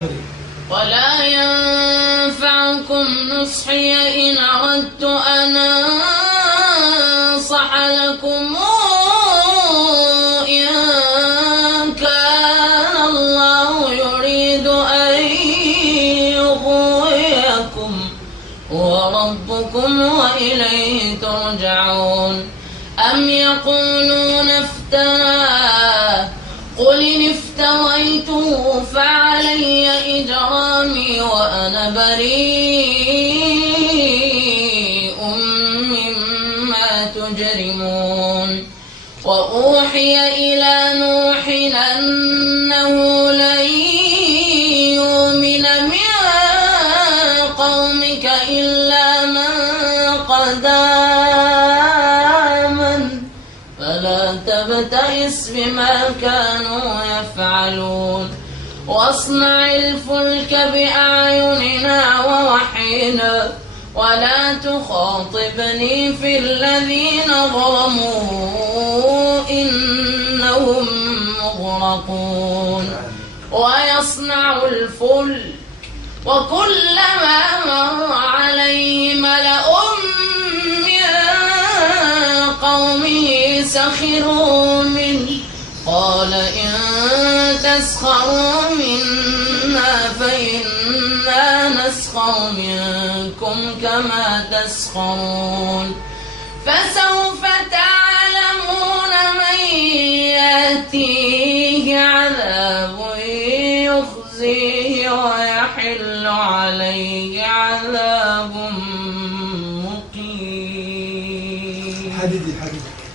ولا ينفعكم نصحي إن أردت أن أنصح لكم إن كان الله يريد أن يغويكم هو ربكم وإليه ترجعون. أم يقولون افتراه قل إن افتريته فعلي إجرامي وأنا بريء مما تجرمون. وأوحي إلى نوح أنه لن يؤمن من قومك إلا من قد آمن فلا تبتئس بما كانوا يفعلون. واصنع الفلك بأعيننا ووحينا ولا تخاطبني في الذين ظلموا إنهم مغرقون. ويصنع الفلك وكلما مر عليه ملأ من قومه سخروا منه قال إن تسخروا منا فإنا نسخر منكم كما تسخرون. فسوف